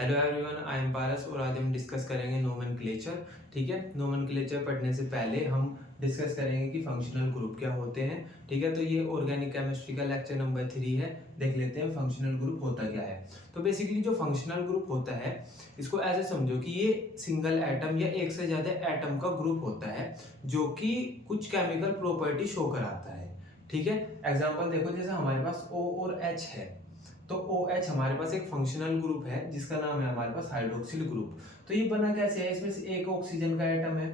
Hello everyone, I am पारस और आज हम डिस्कस करेंगे नोमेनक्लेचर। ठीक है, नोमेनक्लेचर पढ़ने से पहले हम डिस्कस करेंगे कि फंक्शनल ग्रुप क्या होते हैं। ठीक है, तो ये ऑर्गेनिक केमिस्ट्री का लेक्चर नंबर 3 है। देख लेते हैं फंक्शनल ग्रुप होता क्या है। तो बेसिकली जो फंक्शनल ग्रुप होता है, इसको ऐसे समझो कि ये सिंगल एटम या एक से ज्यादा एटम का ग्रुप होता है जो कि कुछ केमिकल प्रॉपर्टी शो कराता है। ठीक है, एग्जाम्पल देखो, जैसे हमारे पास O और H है, तो OH हमारे पास एक फंक्शनल ग्रुप है जिसका नाम है हमारे पास हाइड्रोक्सिल ग्रुप। तो ये बना कैसे है, इसमें से एक ऑक्सीजन का एटम है,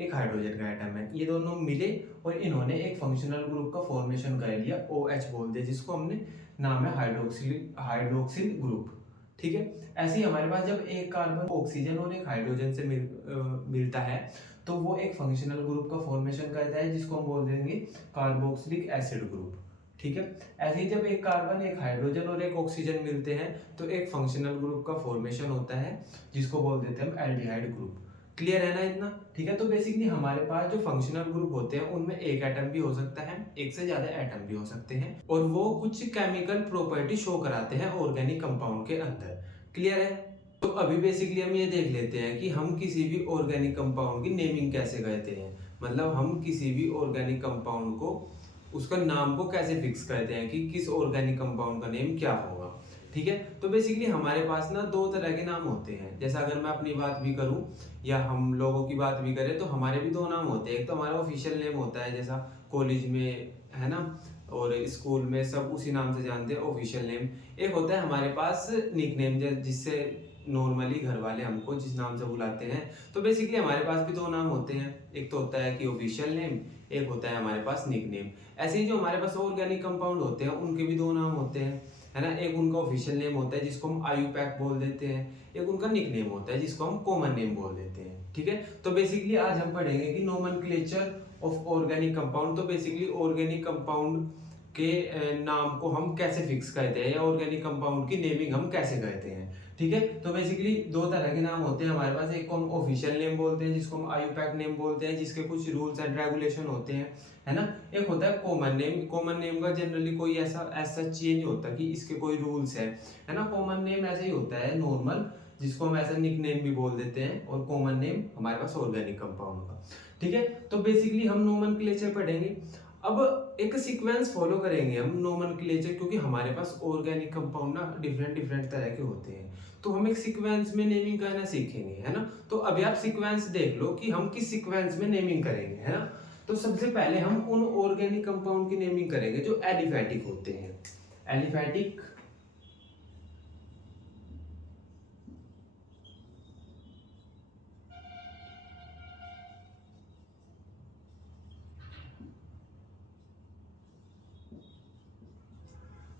एक हाइड्रोजन का एटम है, ये दोनों मिले और इन्होंने एक फंक्शनल ग्रुप का फॉर्मेशन कर लिया, OH बोल दिया, जिसको हमने नाम है हाइड्रोक्सिल हाइड्रोक्सिल ग्रुप। ठीक है, ऐसे ही हमारे पास जब एक कार्बन ऑक्सीजन और एक हाइड्रोजन से मिलता है तो वो एक फंक्शनल ग्रुप का फॉर्मेशन करता है जिसको हम बोल देंगे कार्बोक्सिलिक एसिड ग्रुप। ठीक है, ऐसे ही जब एक कार्बन, एक हाइड्रोजन और एक ऑक्सीजन मिलते हैं तो एक फंक्शनल ग्रुप का फॉर्मेशन होता है जिसको बोल देते हैं हम एल्डिहाइड ग्रुप। क्लियर है ना इतना? ठीक है, तो बेसिकली हमारे पास जो फंक्शनल ग्रुप होते हैं उनमें एक एटम भी हो सकता है, एक से ज्यादा एटम भी हो सकते हैं और वो कुछ केमिकल प्रॉपर्टी शो कराते हैं ऑर्गेनिक कंपाउंड के अंदर। क्लियर है? तो अभी बेसिकली हम ये देख लेते हैं कि हम किसी भी ऑर्गेनिक कंपाउंड की नेमिंग कैसे करते हैं। मतलब हम किसी भी ऑर्गेनिक कंपाउंड को, उसका नाम को कैसे फिक्स करते हैं कि किस ऑर्गेनिक कंपाउंड का नेम क्या होगा। ठीक है, तो बेसिकली हमारे पास ना दो तरह के नाम होते हैं। जैसा अगर मैं अपनी बात भी करूं या हम लोगों की बात भी करें तो हमारे भी दो नाम होते हैं। एक तो हमारा ऑफिशियल नेम होता है, जैसा कॉलेज में है ना, और स्कूल में सब उसी नाम से जानते हैं, ऑफिशियल नेम। एक होता है हमारे पास निक नेम, जिससे नॉर्मली घर वाले हमको जिस नाम से बुलाते हैं। तो बेसिकली हमारे पास भी दो नाम होते हैं, एक तो होता है कि ऑफिशियल नेम, एक होता है हमारे पास निक नेम। ऐसे ही जो हमारे पास ऑर्गेनिक कंपाउंड होते हैं उनके भी दो नाम होते हैं, है ना। एक उनका ऑफिशियल नेम होता है जिसको हम आयुपैक बोल देते हैं, एक उनका निक नेम होता है जिसको हम कॉमन नेम बोल देते हैं। ठीक है, तो बेसिकली आज हम पढ़ेंगे कि नोमेनक्लेचर ऑफ ऑर्गेनिक कंपाउंड। तो बेसिकली ऑर्गेनिक कंपाउंड के नाम को हम कैसे फिक्स करते हैं या ऑर्गेनिक कंपाउंड की नेमिंग हम कैसे करते हैं। ठीक है, तो बेसिकली दो तरह के नाम होते हैं हमारे पास। एक को हम ऑफिशियल नेम बोलते हैं जिसको हम आयुपैक नेम बोलते हैं, जिसके कुछ रूल्स एंड रेगुलेशन होते हैं, है ना। एक होता है कॉमन नेम। कॉमन नेम का जनरली कोई ऐसा चीज नहीं होता कि इसके कोई रूल्स है ना। कॉमन नेम ऐसे ही होता है नॉर्मल, जिसको हम ऐसा निक नेम भी बोल देते हैं, और कॉमन नेम हमारे पास ऑर्गेनिक कंपाउंड का। ठीक है, तो बेसिकली हम नोमेनक्लेचर पढ़ेंगे। अब एक सीक्वेंस फॉलो करेंगे हम नोमेनक्लेचर, क्योंकि हमारे पास ऑर्गेनिक कंपाउंड ना डिफरेंट डिफरेंट तरह के होते हैं, तो हम एक सीक्वेंस में नेमिंग करना सीखेंगे, है ना। तो अभी आप सीक्वेंस देख लो कि हम किस सीक्वेंस में नेमिंग करेंगे, है ना। तो सबसे पहले हम उन ऑर्गेनिक कंपाउंड की नेमिंग करेंगे जो एलिफेटिक होते हैं। एलिफेटिक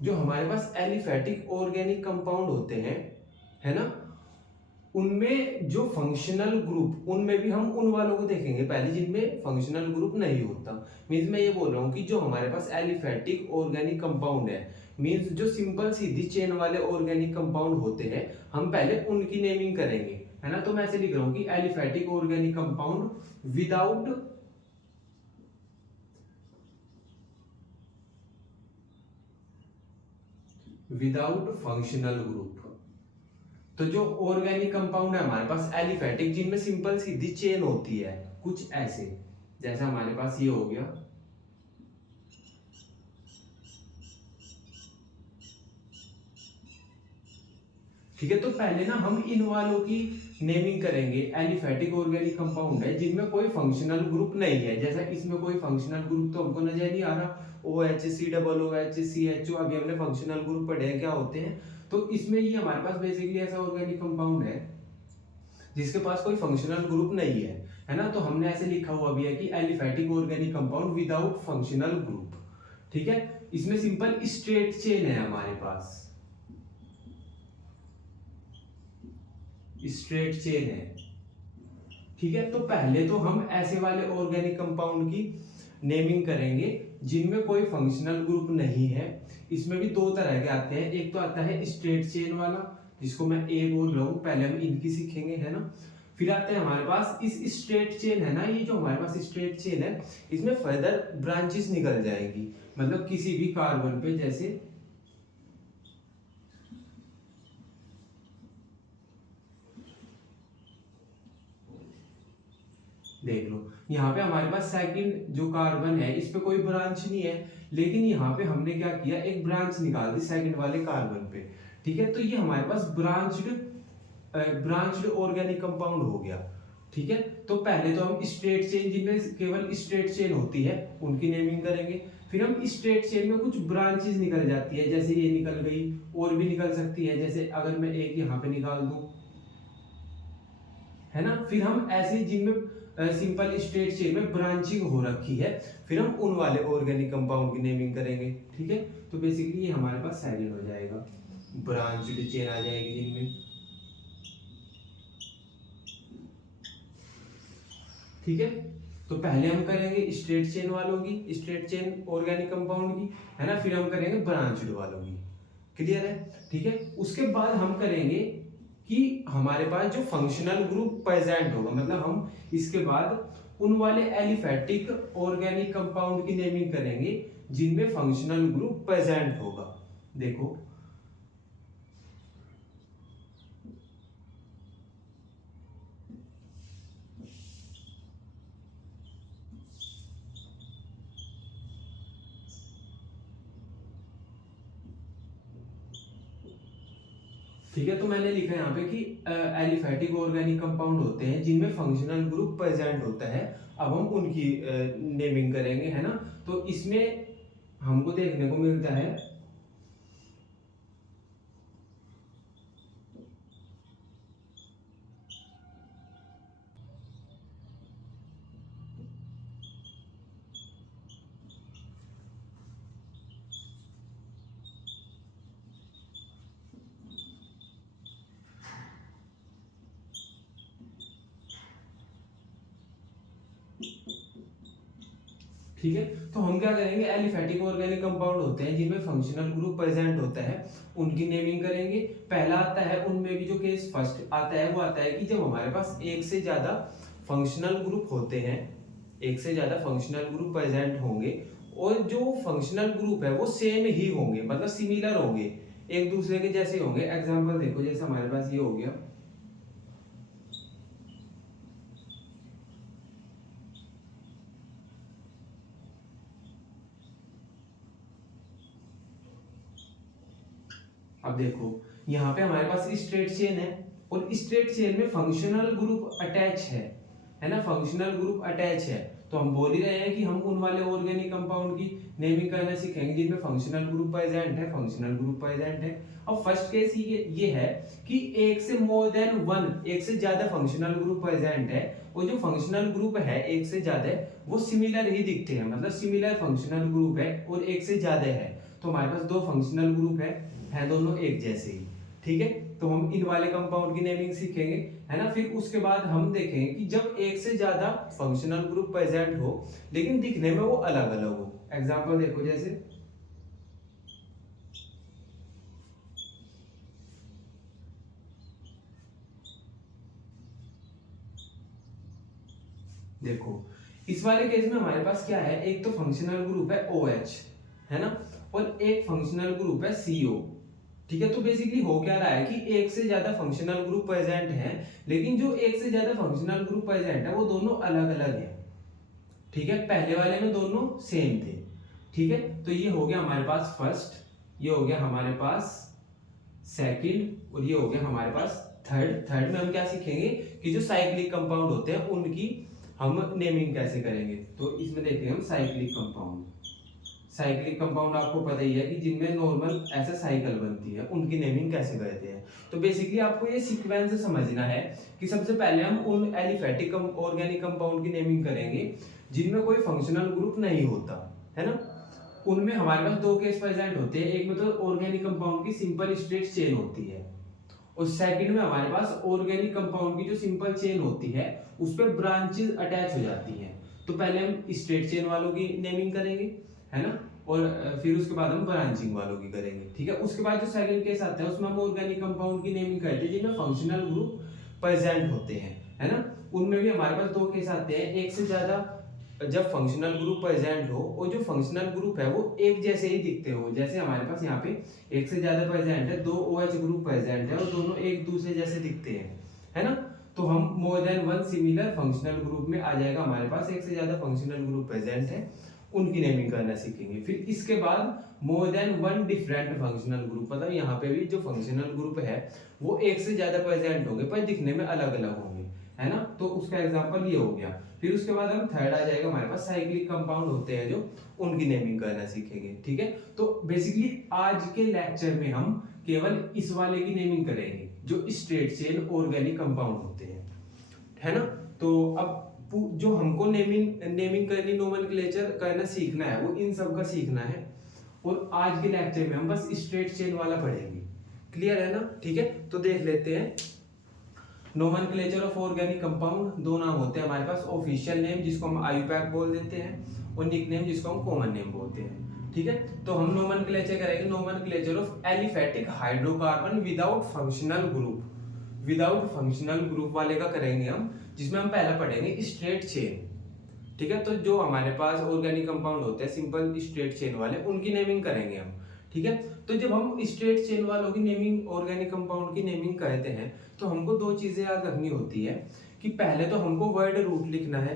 जो हमारे पास एलिफेटिक ऑर्गेनिक कंपाउंड होते हैं, है ना, उनमें जो फंक्शनल ग्रुप, उनमें भी हम उन वालों को देखेंगे पहले जिनमें फंक्शनल ग्रुप नहीं होता। मींस मैं ये बोल रहा हूँ कि जो हमारे पास एलिफेटिक ऑर्गेनिक कंपाउंड है, मींस जो सिंपल सीधी चेन वाले ऑर्गेनिक कंपाउंड होते हैं, हम पहले उनकी नेमिंग करेंगे, है ना। तो मैं ऐसे लिख रहा हूँ कि aliphatic organic compound without functional group. तो जो ऑर्गेनिक कंपाउंड है हमारे पास एलिफेटिक, जिनमें सिंपल सीधी चेन होती है, कुछ ऐसे, जैसा हमारे पास ये हो गया। ठीक है, तो पहले ना हम इन वालों की नेमिंग करेंगे। एलिफेटिक ऑर्गेनिक कंपाउंड है जिनमें कोई फंक्शनल ग्रुप नहीं है, जैसा इसमें कोई फंक्शनल ग्रुप तो हमको नजर नहीं आ रहा। OH, COOH, CHO, अभी हमने फंक्शनल ग्रुप पढ़े हैं क्या होते हैं। तो इसमें ये हमारे पास बेसिकली ऐसा ऑर्गेनिक कंपाउंड है जिसके पास कोई फंक्शनल ग्रुप नहीं है ना। तो हमने ऐसे लिखा हुआ भी है कि aliphatic organic compound without functional group. ठीक है, इसमें सिंपल स्ट्रेट चेन है हमारे पास, स्ट्रेट चेन है। ठीक है, तो पहले तो हम ऐसे वाले ऑर्गेनिक कंपाउंड की नेमिंग करेंगे जिनमें कोई फंक्शनल ग्रुप नहीं है। इसमें भी दो तरह के आते हैं, एक तो आता है स्ट्रेट चेन वाला जिसको मैं ए बोल रहा हूं, पहले हम इनकी सीखेंगे, है ना। फिर आते हैं हमारे पास इस स्ट्रेट चेन है ना, ये जो हमारे पास स्ट्रेट चेन है, इसमें फर्दर ब्रांचेस निकल जाएंगी। मतलब किसी भी कार्बन पे जैसे देख लो यहाँ पे हमारे पास सेकंड जो कार्बन है इस पे कोई ब्रांच नहीं है, लेकिन यहाँ पे हमने क्या किया, एक ब्रांच निकाल दी सेकंड वाले कार्बन पे। ठीक है, तो ये हमारे पास ब्रांच्ड ऑर्गेनिक कंपाउंड हो गया। ठीक है, तो पहले तो हम स्ट्रेट चेन, जिनमें केवल स्ट्रेट चेन होती है उनकी नेमिंग करेंगे। फिर हम स्ट्रेट चेन में कुछ ब्रांचेस निकल जाती है, जैसे ये निकल गई, और भी निकल सकती है, जैसे अगर मैं एक यहाँ पे निकाल दूं, है ना। फिर हम ऐसे जिनमें सिंपल स्ट्रेट चेन में ब्रांचिंग हो रखी है, फिर हम उन वाले ऑर्गेनिक कंपाउंड की नेमिंग करेंगे। ठीक है, तो बेसिकली ये हमारे पास सेकंड हो जाएगा, ब्रांच्ड चेन आ जाएगी जिनमें। ठीक है, तो पहले हम करेंगे स्ट्रेट चेन वालों की, स्ट्रेट चेन ऑर्गेनिक कंपाउंड की, है ना। फिर हम करेंगे ब्रांच्ड वालों की। क्लियर है? ठीक है, उसके बाद हम करेंगे कि हमारे पास जो फंक्शनल ग्रुप प्रेजेंट होगा, मतलब हम इसके बाद उन वाले एलिफेटिक ऑर्गेनिक कंपाउंड की नेमिंग करेंगे जिनमें फंक्शनल ग्रुप प्रेजेंट होगा। देखो ठीक है, तो मैंने लिखा है यहाँ पे कि एलिफेटिक ऑर्गेनिक कंपाउंड होते हैं जिनमें फंक्शनल ग्रुप प्रेजेंट होता है। अब हम उनकी नेमिंग करेंगे, है ना। तो इसमें हमको देखने को मिलता है ठीक है, तो हम क्या करेंगे, एलिफेटिक ऑर्गेनिक कंपाउंड होते हैं जिनमें फंक्शनल ग्रुप प्रेजेंट होता है, उनकी नेमिंग करेंगे। पहला आता है, उनमें भी जो केस फर्स्ट आता है वो आता है कि जब हमारे पास एक से ज्यादा फंक्शनल ग्रुप होते हैं, एक से ज्यादा फंक्शनल ग्रुप प्रेजेंट होंगे, और जो फंक्शनल ग्रुप है वो सेम ही होंगे, मतलब सिमिलर होंगे, एक दूसरे के जैसे होंगे। एग्जाम्पल देखो, जैसे हमारे पास ये हो गया, अब देखो यहाँ पे हमारे पास स्ट्रेट चेन है, और स्ट्रेट चेन में फंक्शनल ग्रुप अटैच है ना, फंक्शनल ग्रुप अटैच है। तो हम बोल ही रहे हैं कि हम उन वाले ऑर्गेनिक कंपाउंड की नेमिंग करना सीखेंगे जिनमें फंक्शनल ग्रुप प्रेजेंट है, फंक्शनल ग्रुप प्रेजेंट है। अब फर्स्ट केस ये है कि एक से मोर देन वन, एक से ज्यादा फंक्शनल ग्रुप प्रेजेंट है, और जो फंक्शनल ग्रुप है एक से ज्यादा है वो सिमिलर ही दिखते हैं, मतलब सिमिलर फंक्शनल ग्रुप है और एक से ज्यादा है। तो हमारे पास दो फंक्शनल ग्रुप है दोनों एक जैसे ही। ठीक है, तो हम इन वाले कंपाउंड की नेमिंग सीखेंगे, है ना। फिर उसके बाद हम देखेंगे कि जब एक से ज्यादा फंक्शनल ग्रुप प्रेजेंट हो लेकिन दिखने में वो अलग अलग हो। एग्जांपल देखो, जैसे देखो इस वाले केस में हमारे पास क्या है, एक तो फंक्शनल ग्रुप है OH, है ना, और एक फंक्शनल ग्रुप है CO। ठीक है, तो बेसिकली हो क्या रहा है कि एक से ज्यादा फंक्शनल ग्रुप प्रेजेंट है, लेकिन जो एक से ज्यादा फंक्शनल ग्रुप प्रेजेंट है वो दोनों अलग अलग है। ठीक है, पहले वाले में दोनों सेम थे। ठीक है, तो ये हो गया हमारे पास फर्स्ट, ये हो गया हमारे पास सेकंड, और ये हो गया हमारे पास थर्ड। थर्ड में हम क्या सीखेंगे कि जो साइक्लिक कंपाउंड होते हैं उनकी हम नेमिंग कैसे करेंगे। तो इसमें देखेंगे हम साइक्लिक कंपाउंड। साइक्लिक कंपाउंड आपको पता ही है कि जिनमें नॉर्मल ऐसे साइकिल बनती है, उनकी नेमिंग कैसे करते हैं। तो बेसिकली आपको ये सीक्वेंस समझना है कि सबसे पहले हम उन एलिफेटिक ऑर्गेनिक कंपाउंड की नेमिंग करेंगे जिनमें कोई फंक्शनल ग्रुप नहीं होता, है ना। उनमें हमारे पास दो केस प्रेजेंट होते हैं, एक में तो ऑर्गेनिक कंपाउंड की सिंपल स्ट्रेट चेन होती है, और सेकंड में हमारे पास ऑर्गेनिक कंपाउंड की जो सिंपल चेन होती है उस पे ब्रांचेस अटैच हो जाती हैं। तो पहले हम स्ट्रेट चेन वालों की नेमिंग करेंगे, है ना, और फिर उसके बाद हम ब्रांचिंग वालों की करेंगे। ठीक है, उसके बाद जो सेकंड केस आता है उसमें हम ऑर्गेनिक कंपाउंड की नेमिंग करते हैं जिनमें फंक्शनल ग्रुप प्रेजेंट होते हैं, है ना। उनमें भी हमारे पास दो केस आते हैं, एक से ज्यादा जब फंक्शनल ग्रुप प्रेजेंट हो और जो फंक्शनल ग्रुप है वो एक जैसे ही दिखते हो, जैसे हमारे पास यहाँ पे एक से ज्यादा प्रेजेंट है, दो OH ग्रुप प्रेजेंट है और दोनों एक दूसरे जैसे दिखते हैं, है ना। तो हम more than one similar functional group में आ जाएगा हमारे पास एक से ज्यादा फंक्शनल ग्रुप प्रेजेंट है, उनकी नेमिंग करना सीखेंगे। फिर इसके बाद more than one different functional group, मतलब यहाँ पे भी जो फंक्शनल ग्रुप है वो एक से ज्यादा प्रेजेंट होंगे पर दिखने में अलग अलग होंगे, है ना। तो उसका एग्जांपल ये हो गया। फिर उसके बाद हम थर्ड आ जाएगा हमारे पास साइक्लिक कंपाउंड होते हैं जो, उनकी नेमिंग करना सीखेंगे, ठीक है। तो बेसिकली आज के लेक्चर में हम केवल इस वाले की नेमिंग करेंगे जो स्ट्रेट चेन ऑर्गेनिक कंपाउंड होते हैं, है ना। तो अब जो हमको नेमिंग करनी, नोमेनक्लेचर करना सीखना है, वो इन सब का सीखना है। और आज के लेक्चर में हम बस स्ट्रेट चेन वाला पढ़ेंगे, क्लियर है ना, ठीक है। तो देख लेते हैं नोमेनक्लेचर ऑफ ऑर्गेनिक कंपाउंड। दो नाम होते हैं हमारे पास, ऑफिशियल नेम जिसको हम आईयूपैक बोल देते हैं और निकनेम जिसको हम कॉमन नेम बोलते हैं, ठीक है। तो हम नोमेनक्लेचर करेंगे, nomenclature of aliphatic hydrocarbon without functional group, without functional group वाले का करेंगे हम, जिसमें हम पहला पढ़ेंगे स्ट्रेट चेन, ठीक है। तो जो हमारे पास ऑर्गेनिक कंपाउंड होते हैं सिंपल स्ट्रेट चेन वाले, उनकी नेमिंग करेंगे हम, ठीक है। तो जब हम स्ट्रेट चेन वालों की नेमिंग, ऑर्गेनिक कंपाउंड की नेमिंग करते हैं तो हमको दो चीजें याद रखनी होती है कि पहले तो हमको वर्ड रूट लिखना है।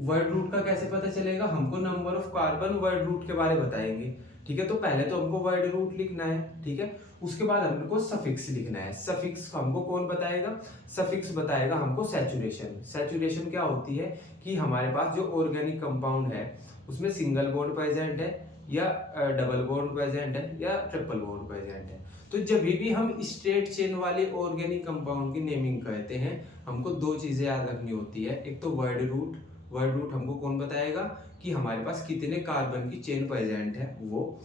वर्ड रूट का कैसे पता चलेगा, हमको number of carbon word root के बारे में बताएंगे, ठीक है। तो पहले तो हमको वर्ड रूट लिखना है, ठीक है। उसके बाद हमको सफिक्स लिखना है। सफिक्स हमको कौन बताएगा, सफिक्स बताएगा हमको सैचुरेशन। सैचुरेशन क्या होती है कि हमारे पास जो ऑर्गेनिक कंपाउंड है उसमें सिंगल बॉन्ड प्रेजेंट है या डबल बॉन्ड प्रेजेंट है या ट्रिपल बॉन्ड प्रेजेंट है। तो जब भी हम स्ट्रेट चेन वाले ऑर्गेनिक कंपाउंड की नेमिंग करते हैं हमको दो चीजें याद रखनी होती है। एक तो वर्ड रूट, वर्ड रूट हमको कौन बताएगा कि हमारे पास कितने कार्बन की चेन प्रेजेंट है वो।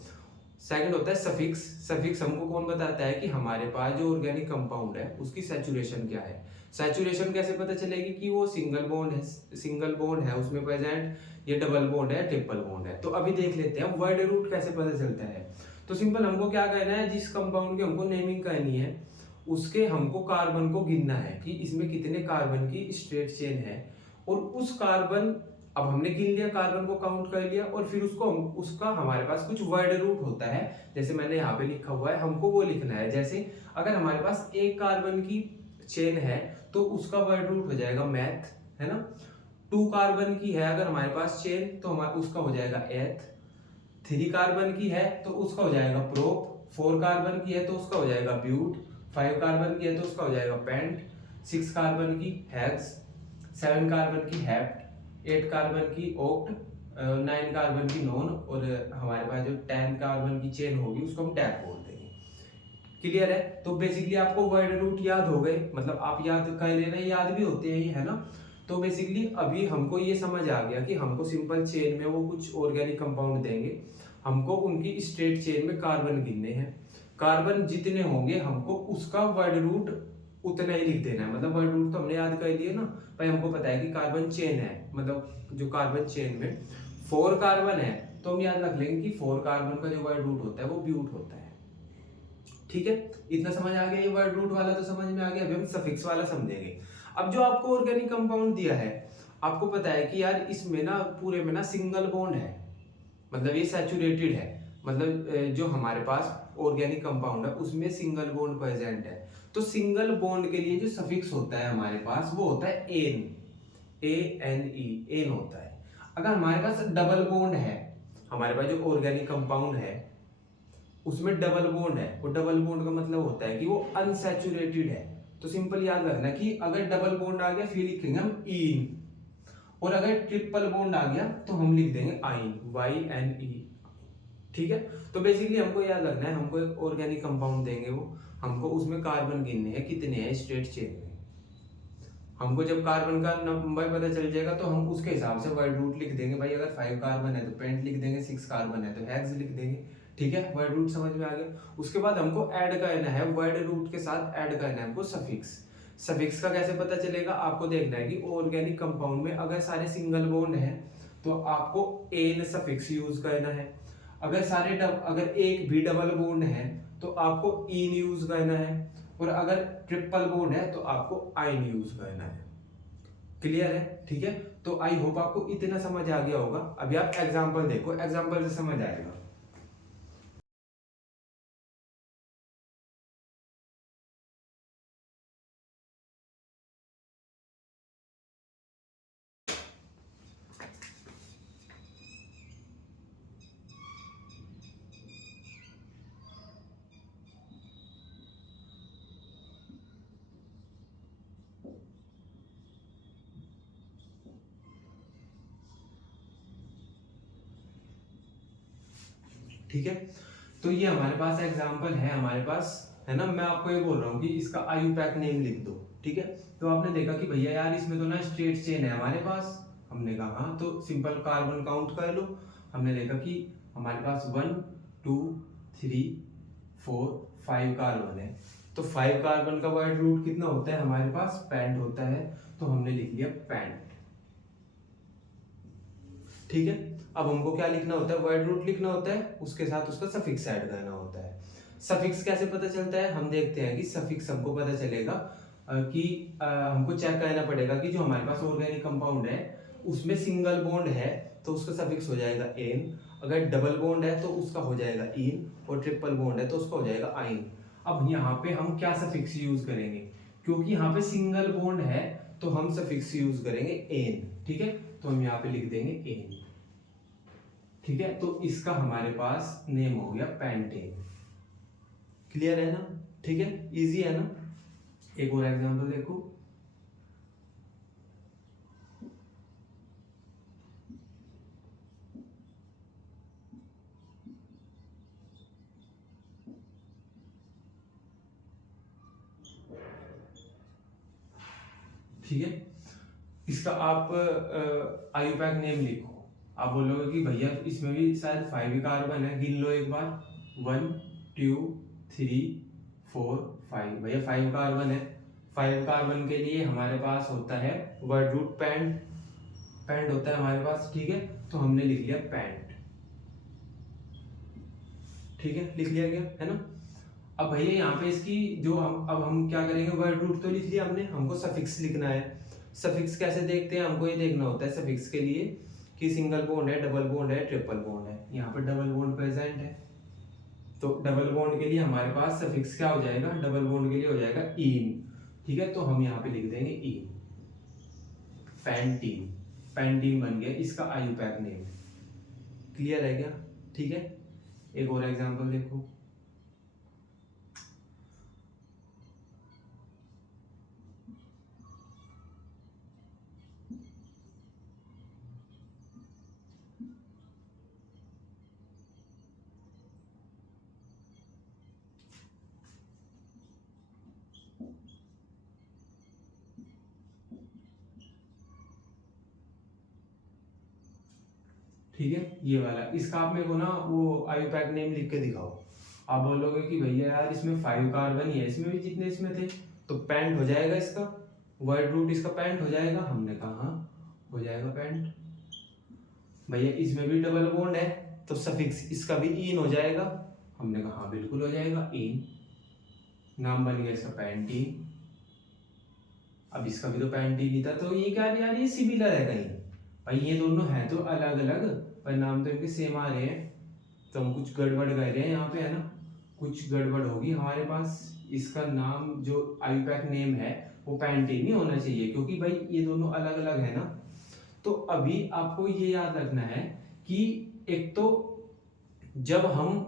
सेकंड होता है सफिक्स। सफिक्स हमको कौन बताता है कि हमारे पास जो ऑर्गेनिक कंपाउंड है उसकी सैचुरेशन क्या है। सैचुरेशन कैसे पता चलेगी कि वो सिंगल बॉन्ड है, सिंगल बॉन्ड है उसमें प्रेजेंट, ये डबल बॉन्ड है, ट्रिपल बॉन्ड है। तो अभी देख लेते हैं वर्ड रूट कैसे पता चलता है। तो सिंपल हमको क्या कहना है, जिस कंपाउंड की हमको नेमिंग करनी है उसके हमको कार्बन को गिनना है कि इसमें कितने कार्बन की स्ट्रेट चेन है, और उस कार्बन, अब हमने गिन लिया, कार्बन को काउंट कर लिया, और फिर उसको उसका हमारे पास कुछ वर्ड रूट होता है, जैसे मैंने यहाँ पे लिखा हुआ है, हमको वो लिखना है। जैसे अगर हमारे पास एक कार्बन की चेन है तो उसका वर्ड रूट हो जाएगा मैथ, है ना। 2 कार्बन की है अगर हमारे पास चेन तो हमारा उसका हो जाएगा एथ। 3 कार्बन की है तो उसका हो जाएगा प्रोप। 4 कार्बन की है तो उसका हो जाएगा ब्यूट। 5 कार्बन की है तो उसका हो जाएगा पेंट। 6 कार्बन की हेक्स। 7 कार्बन की हेप्ट। 8 कार्बन की ओक्ट। 9 कार्बन की नॉन, और हमारे पास जो 10 कार्बन की चेन होगी उसको हम टैप बोल देंगे, क्लियर है। तो बेसिकली आपको वर्ड रूट याद हो गए, मतलब आप याद कर ले रहे हैं, याद भी होते हैं ये, है ना। तो बेसिकली अभी हमको ये समझ आ गया कि हमको सिंपल चेन में वो कुछ ऑर्गेनिक कंपाउंड देंगे, हमको उनकी स्ट्रेट चेन में कार्बन गिनने हैं। कार्बन जितने होंगे हमको उसका वर्ड रूट उतना ही लिख देना है। मतलब वर्ड रूट तो हमने याद कर लिया ना भाई, हमको पता है कि कार्बन चेन है, मतलब जो कार्बन चेन में 4 कार्बन है तो हम याद रख लेंगे कि 4 कार्बन का जो वर्ड रूट होता है वो ब्यूट होता है, ठीक है। इतना समझ आ गया, ये वर्ड रूट वाला तो समझ में आ गया। अभी हम सफिक्स वाला समझेंगे। अब जो आपको ऑर्गेनिक कंपाउंड दिया है, आपको पता है कि यार इसमें ना पूरे में ना सिंगल बॉन्ड है, मतलब ये सैचुरेटेड है, मतलब जो हमारे पास ऑर्गेनिक कंपाउंड है उसमें सिंगल बॉन्ड प्रेजेंट है। तो सिंगल बॉन्ड के लिए जो सफिक्स होता है हमारे पास वो होता है एन, ANE, एन होता है। अगर हमारे पास डबल बॉन्ड है, हमारे पास जो ऑर्गेनिक कंपाउंड है उसमें डबल बॉन्ड है, और डबल बॉन्ड का मतलब होता है कि वो अनसैचुरेटेड है। तो सिंपल याद रखना कि अगर डबल बॉन्ड आ गया फिर लिखेंगे हम इन, और अगर ट्रिपल बॉन्ड आ गया तो हम लिख देंगे आइन, YNE, ठीक है। तो बेसिकली हमको याद रखना है, हमको एक ऑर्गेनिक कंपाउंड देंगे, वो हमको उसमें कार्बन गिनने हैं कितने हैं स्ट्रेट चेन में। हमको जब कार्बन का नंबर पता चल जाएगा तो हम उसके हिसाब से वर्ड रूट लिख देंगे। भाई अगर 5 कार्बन है तो पेंट लिख देंगे, 6 कार्बन है तो हेक्स लिख देंगे, ठीक है। वर्ड रूट समझ में आ गया। उसके बाद हमको ऐड करना है, वर्ड रूट के साथ ऐड करना है हमको सफिक्स। सफिक्स का कैसे पता चलेगा, आपको देखना है कि ऑर्गेनिक कंपाउंड में अगर सारे सिंगल बॉन्ड है तो आपको एन सफिक्स यूज करना है। अगर सारे अगर एक भी डबल बॉन्ड है तो आपको इन यूज करना है, और अगर ट्रिपल बॉन्ड है तो आपको आइन यूज करना है, क्लियर है, ठीक है। तो आई होप आपको इतना समझ आ गया होगा। अभी आप एग्जांपल देखो, एग्जांपल से समझ आएगा। ठीक है। तो ये हमारे पास एग्जाम्पल है हमारे पास, है ना। मैं आपको ये बोल रहा हूँ कि इसका IUPAC नेम लिख दो, ठीक है। तो आपने देखा कि भैया यार इसमें तो ना स्ट्रेट चेन है हमारे पास, हमने कहा हाँ, तो सिंपल कार्बन काउंट कर लो। हमने देखा कि हमारे पास 1 2 3 4 5 कार्बन है, तो 5 कार्बन का वर्ड रूट कितना होता है हमारे पास, पेंट होता है, तो हमने लिख लिया पेंट, ठीक है। अब हमको क्या लिखना होता है, वर्ड रूट लिखना होता है, उसके साथ उसका सफिक्स ऐड करना होता है। सफिक्स कैसे पता चलता है, हम देखते हैं कि सफिक्स हमको पता चलेगा कि हमको चेक करना पड़ेगा कि जो हमारे पास ऑर्गेनिक कंपाउंड है उसमें सिंगल बॉन्ड है तो उसका सफिक्स हो जाएगा एन, अगर डबल बॉन्ड है तो उसका हो जाएगा इन, और ट्रिपल बॉन्ड है तो उसका हो जाएगा आइन। अब यहाँ पे हम क्या सफिक्स यूज करेंगे, क्योंकि यहाँ पे सिंगल बॉन्ड है तो हम सफिक्स यूज करेंगे एन, ठीक है। तो हम यहाँ पे लिख देंगे एन, ठीक है। तो इसका हमारे पास नेम हो गया पेंटेन। क्लियर है ना, ठीक है, इजी है ना। एक और एग्जांपल देखो, ठीक है। इसका आप IUPAC नेम लिखो। आप बोलोगे कि भैया इसमें भी शायद 5 कार्बन है, गिन लो एक बार, 1 2 3 4 5, भैया 5 कार्बन है। 5 कार्बन के लिए हमारे पास होता है वर्ड रूट पेंट, पेंट होता है हमारे पास, ठीक है। तो हमने लिख लिया पेंट, ठीक है, लिख लिया गया है ना। अब भैया यहाँ पे इसकी जो हम क्या करेंगे, वर्ड रूट तो लिख लिया हमने, हमको सफिक्स लिखना है। सफिक्स कैसे देखते हैं, हमको ये देखना होता है सफिक्स के लिए कि सिंगल बॉन्ड है, डबल बॉन्ड है, ट्रिपल बॉन्ड है। यहाँ पे डबल बॉन्ड प्रेजेंट है, तो डबल बॉन्ड के लिए हमारे पास सफिक्स क्या हो जाएगा, डबल बॉन्ड के लिए हो जाएगा इन, ठीक है। तो हम यहाँ पे लिख देंगे इन, पेंटीन, पेंटीन बन गया इसका IUPAC नेम। क्लियर है क्या, ठीक है। एक और एग्जांपल देखो, ठीक है, ये वाला। इसका आप मेरे को ना वो IUPAC नेम लिख के दिखाओ। आप बोलोगे कि भैया यार इसमें 5 कार्बन ही है, इसमें भी जितने इसमें थे, तो पेंट हो जाएगा इसका, वर्ड रूट इसका पेंट हो जाएगा। हमने कहा हाँ हो जाएगा पेंट। भैया इसमें भी डबल बॉन्ड है तो सफिक्स इसका भी इन हो जाएगा। हमने कहा हाँ बिल्कुल हो जाएगा इन, नाम बन गया इसका पेंटीन। अब इसका भी तो पेंटीन ही था, तो ये क्या यार, ये सिमिलर है कहीं, भाई ये दोनों हैं तो अलग अलग पर नाम तो इनके सेम आ रहे हैं, तो हम कुछ गड़बड़ कर रहे हैं यहाँ पे, है ना, कुछ गड़बड़ होगी हमारे पास। इसका नाम जो IUPAC नेम है वो पेंटीन नहीं होना चाहिए, क्योंकि भाई ये दोनों अलग अलग है ना। तो अभी आपको ये याद रखना है कि एक तो जब हम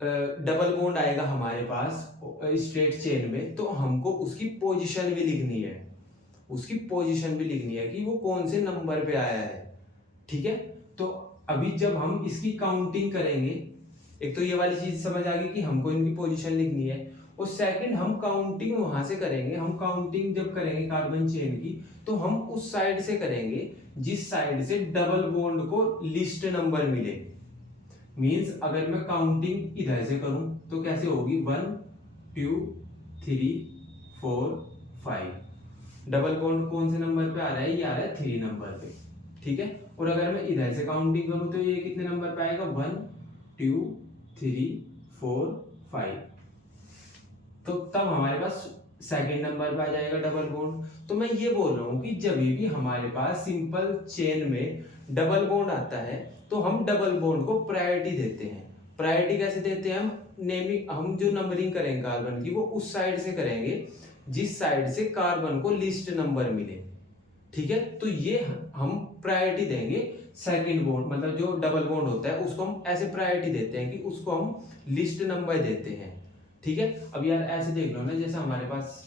डबल बॉन्ड आएगा हमारे पास स्ट्रेट चेन में, तो हमको उसकी पोजीशन भी लिखनी है, उसकी पोजीशन भी लिखनी है कि वो कौन से नंबर पे आया है, ठीक है। तो अभी जब हम इसकी काउंटिंग करेंगे, एक तो ये वाली चीज समझ आ गई कि हमको इनकी पोजीशन लिखनी है, और सेकंड हम काउंटिंग वहां से करेंगे। हम काउंटिंग जब करेंगे कार्बन चेन की, तो हम उस साइड से करेंगे जिस साइड से डबल बॉन्ड को लिस्ट नंबर मिले। मींस अगर मैं काउंटिंग इधर से करूं तो कैसे होगी, 1 2 3 4 5, डबल बॉन्ड कौन से नंबर पे आ रहा है, ये आ रहा है 3 नंबर पे, ठीक है। और अगर मैं इधर से काउंटिंग करूं तो ये कितने नंबर पे आएगा, 1 2 3 4 5, तो तब हमारे पास सेकंड नंबर पे आ जाएगा डबल बॉन्ड। तो मैं ये बोल रहा हूं कि जब भी हमारे पास सिंपल चेन में डबल बॉन्ड आता है तो हम डबल बॉन्ड को प्रायोरिटी देते हैं। प्रायोरिटी कैसे देते हैं, हम नेमिंग, हम जो नंबरिंग करेंगे कार्बन की वो उस साइड से करेंगे जिस साइड से कार्बन को लिस्ट नंबर मिले, ठीक है। तो ये हम प्रायोरिटी देंगे सेकंड बॉन्ड, मतलब जो डबल बॉन्ड होता है उसको हम ऐसे प्रायोरिटी देते हैं कि उसको हम लिस्ट नंबर देते हैं, ठीक है। अब यार ऐसे देख लो ना, जैसे हमारे पास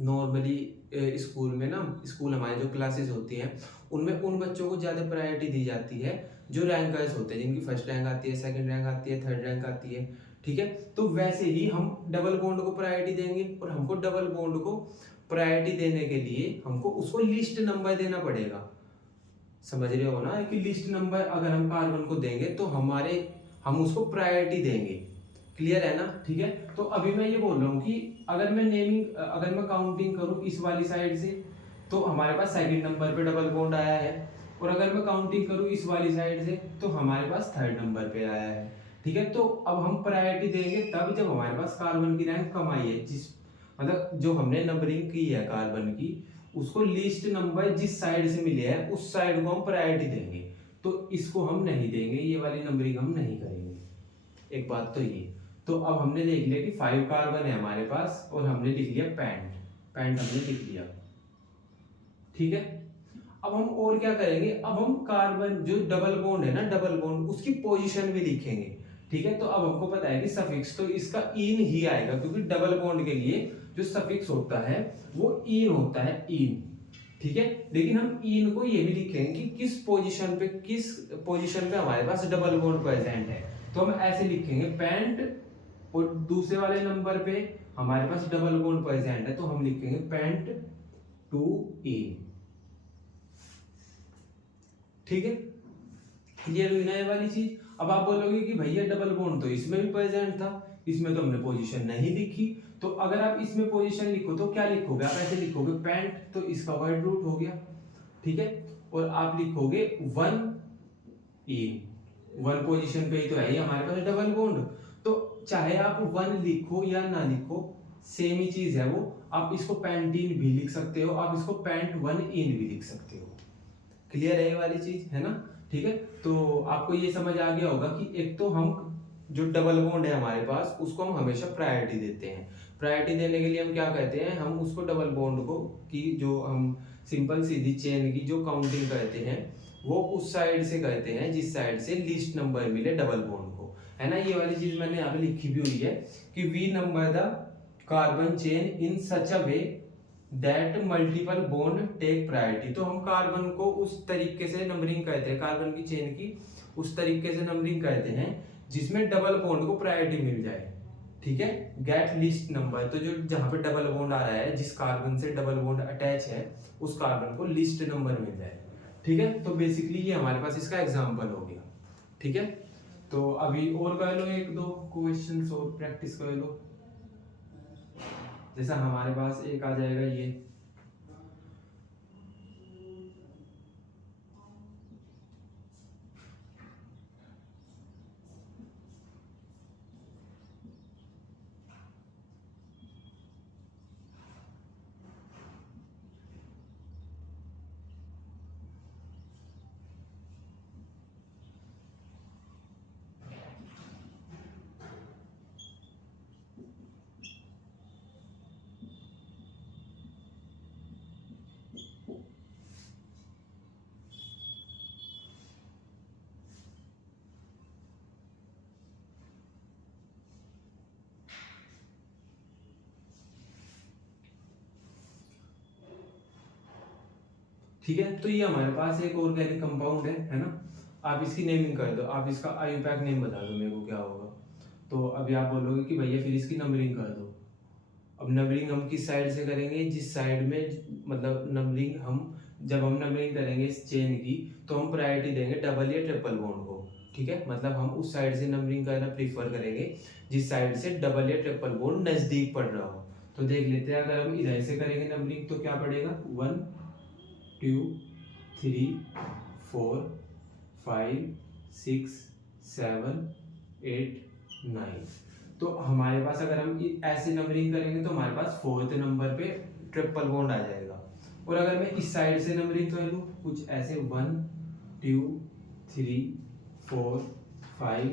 नॉर्मली स्कूल में ना, स्कूल हमारे जो क्लासेस होती हैं उनमें उन बच्चों को ज़्यादा प्रायोरिटी दी जाती है जो रैंकर्स होते हैं, जिनकी फर्स्ट रैंक आती है, सेकंड रैंक आती है, थर्ड रैंक आती है, ठीक है। तो वैसे ही हम डबल बॉन्ड को प्रायोरिटी देंगे, और हमको डबल बॉन्ड को प्रायोरिटी देने के लिए हमको उसको लिस्ट नंबर देना पड़ेगा। समझ रहे हो ना कि लिस्ट नंबर अगर हम कार्बन को देंगे तो हम उसको प्रायोरिटी देंगे। क्लियर है ना? ठीक है। तो अभी मैं ये बोल रहा हूँ कि अगर मैं काउंटिंग करूँ इस वाली साइड से, तो हमारे पास सेकंड नंबर पे डबल बॉन्ड आया है, और अगर मैं काउंटिंग करूँ इस वाली साइड से, तो हमारे पास थर्ड नंबर पे आया है। ठीक है। तो अब हम प्रायोरिटी देंगे तब जब हमारे पास कार्बन की रैंक कम आई है, मतलब जो हमने नंबरिंग की है कार्बन की, उसको लिस्ट नंबर जिस साइड से मिले है उस साइड को हम प्रायोरिटी देंगे। तो इसको हम नहीं देंगे, ये वाली नंबरिंग हम नहीं करेंगे। एक बात तो ये। तो अब हमने देख लिया कि 5 कार्बन है हमारे पास, और हमने लिख लिया पैंट हमने लिख लिया। ठीक है। अब हम और क्या करेंगे, अब हम कार्बन जो डबल बॉन्ड है ना, डबल बॉन्ड उसकी पोजीशन भी लिखेंगे। ठीक है। तो अब हमको पता है कि सफिक्स तो इसका इन ही आएगा, क्योंकि डबल बॉन्ड के लिए जो सफिक्स होता है वो इन होता है, इन। ठीक है। लेकिन हम इन को ये भी लिखेंगे कि किस पोजीशन पे हमारे पास डबल बॉन्ड प्रेजेंट है। तो हम ऐसे लिखेंगे पैंट, और दूसरे वाले नंबर पे हमारे पास डबल बॉन्ड प्रेजेंट है, तो हम लिखेंगे पैंट टू इन। ठीक है। क्लियर हुई ना ये वाली चीज? अब आप बोलोगे कि भैया डबल बॉन्ड तो इसमें भी प्रेजेंट था, इसमें तो हमने पोजीशन नहीं लिखी। तो अगर आप इसमें पोजीशन लिखो तो क्या लिखोगे? आप ऐसे लिखोगे पैंट, तो इसका वर्ड रूट हो गया। ठीक है। और आप लिखोगे वन इन, वन पोजीशन पे ही तो है ये हमारे पास डबल बॉन्ड। तो चाहे आप वन लिखो या ना लिखो, सेम ही चीज है वो। आप इसको पैंटीन भी लिख सकते हो, आप इसको पैंट वन इन भी लिख सकते हो। क्लियर है ये वाली चीज, है ना? ठीक है। तो आपको ये समझ आ गया होगा कि एक तो हम जो डबल बॉन्ड है हमारे पास उसको हम हमेशा प्रायोरिटी देते हैं। प्रायोरिटी देने के लिए हम क्या कहते हैं, हम उसको डबल बॉन्ड को की जो हम सिंपल सीधी चेन की जो काउंटिंग करते हैं वो उस साइड से करते हैं जिस साइड से लिस्ट नंबर मिले डबल बॉन्ड को, है ना? ये वाली चीज मैंने यहाँ पे लिखी भी हुई है कि we number the carbon chain in such a way that multiple bond take priority. तो हम कार्बन को उस तरीके से नंबरिंग करते हैं, कार्बन की चेन की उस तरीके से नंबरिंग करते हैं जिसमें डबल बॉन्ड को प्रायोरिटी मिल जाए। ठीक है। गेट लिस्ट नंबर, तो जो जहां पे डबल बॉन्ड आ रहा है, जिस कार्बन से डबल बॉन्ड अटैच है उस कार्बन को लिस्ट नंबर मिल जाए। ठीक है। तो बेसिकली ये हमारे पास इसका एग्जाम्पल हो गया। ठीक है। तो अभी और कर लो, एक दो क्वेश्चंस और प्रैक्टिस कर लो। जैसा हमारे पास एक आ जाएगा ये, ठीक है। तो ये हमारे पास एक ऑर्गेनिक कंपाउंड है ना? आप इसकी नेमिंग कर दो, आप इसका आईयूपैक नेम बता दो मेरे को क्या होगा। तो अभी आप बोलोगे कि भैया फिर इसकी नंबरिंग कर दो। अब नंबरिंग हम किस साइड से करेंगे? जिस साइड में, मतलब नंबरिंग हम जब हम नंबरिंग करेंगे इस चेन की, तो हम प्रायोरिटी देंगे डबल या ट्रिपल बॉन्ड को। ठीक है। मतलब हम उस साइड से नंबरिंग करना प्रीफर करेंगे जिस साइड से डबल या ट्रिपल बॉन्ड नजदीक पड़ रहा हो। तो देख लेते हैं, अगर हम इधर से करेंगे नंबरिंग तो क्या पड़ेगा? 1 2 3 4 5 6 7 8 9। तो हमारे पास अगर हम ऐसे नंबरिंग करेंगे तो हमारे पास फोर्थ नंबर पे ट्रिपल बॉन्ड आ जाएगा। और अगर मैं इस साइड से नंबरिंग कर लूँ कुछ ऐसे 1 2 3 4 5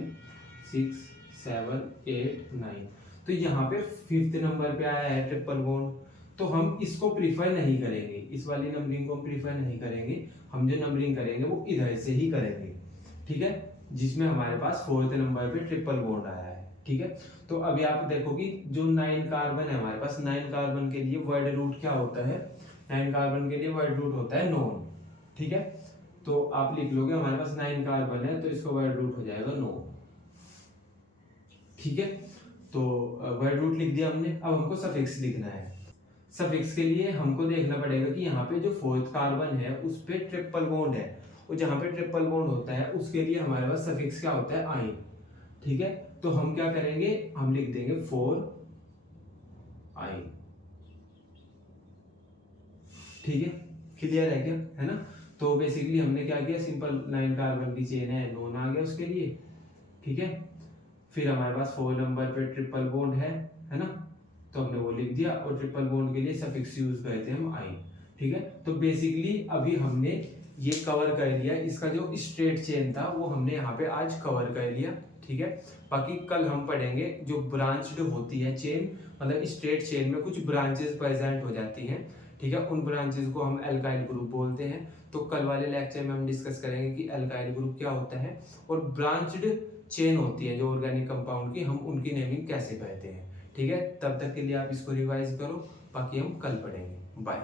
6 7 8 9, तो यहाँ पे फिफ्थ नंबर पे आया है ट्रिपल बॉन्ड। तो हम इसको प्रीफर नहीं करेंगे, इस वाली नंबरिंग को प्रीफर नहीं करेंगे। हम जो नंबरिंग करेंगे वो इधर से ही करेंगे। ठीक है। जिसमें हमारे पास फोर्थ नंबर पे ट्रिपल बॉन्ड आया है। ठीक है। तो अभी आप देखो कि जो 9 कार्बन है हमारे पास, 9 कार्बन के लिए वर्ड रूट क्या होता है? 9 कार्बन के लिए वर्ड रूट होता है नॉन। ठीक है। तो आप लिख लोगे हमारे पास 9 कार्बन है, तो इसका वर्ड रूट हो जाएगा 9। ठीक है, तो वर्ड रूट लिख दिया हमने। अब हमको सफिक्स लिखना है। सफिक्स के लिए हमको देखना पड़ेगा कि यहाँ पे जो 4th कार्बन है उस पे ट्रिपल बॉन्ड है, और जहाँ पे ट्रिपल बॉन्ड होता है उसके लिए हमारे पास सफिक्स क्या होता है, आइन। ठीक है, तो हम क्या करेंगे, हम लिख देंगे 4 आइन। ठीक है, क्लियर है क्या, है ना। तो बेसिकली हमने क्या किया, सिंपल 9 कार्बन की चेन है, 9 आ गया उसके लिए। ठीक है, फिर हमारे पास 4 नंबर पे ट्रिपल बॉन्ड है ना, तो हमने वो लिख दिया, और ट्रिपल बॉन्ड के लिए सफिक्स यूज करते हैं हम आइन। ठीक है, तो बेसिकली अभी हमने ये कवर कर लिया, इसका जो स्ट्रेट चेन था वो हमने यहाँ पे आज कवर कर लिया। ठीक है, बाकी कल हम पढ़ेंगे जो ब्रांच्ड होती है चेन, मतलब स्ट्रेट चेन में कुछ ब्रांचेस प्रेजेंट हो जाती हैं। ठीक है, उन ब्रांचेस को हम एल्काइल ग्रुप बोलते हैं। तो कल वाले लेक्चर में हम डिस्कस करेंगे कि एल्काइल ग्रुप क्या होता है, और ब्रांच्ड चेन होती है जो ऑर्गेनिक कंपाउंड की, हम उनकी नेमिंग कैसे करते हैं। ठीक है, तब तक के लिए आप इसको रिवाइज करो, बाकी हम कल पढ़ेंगे। बाय।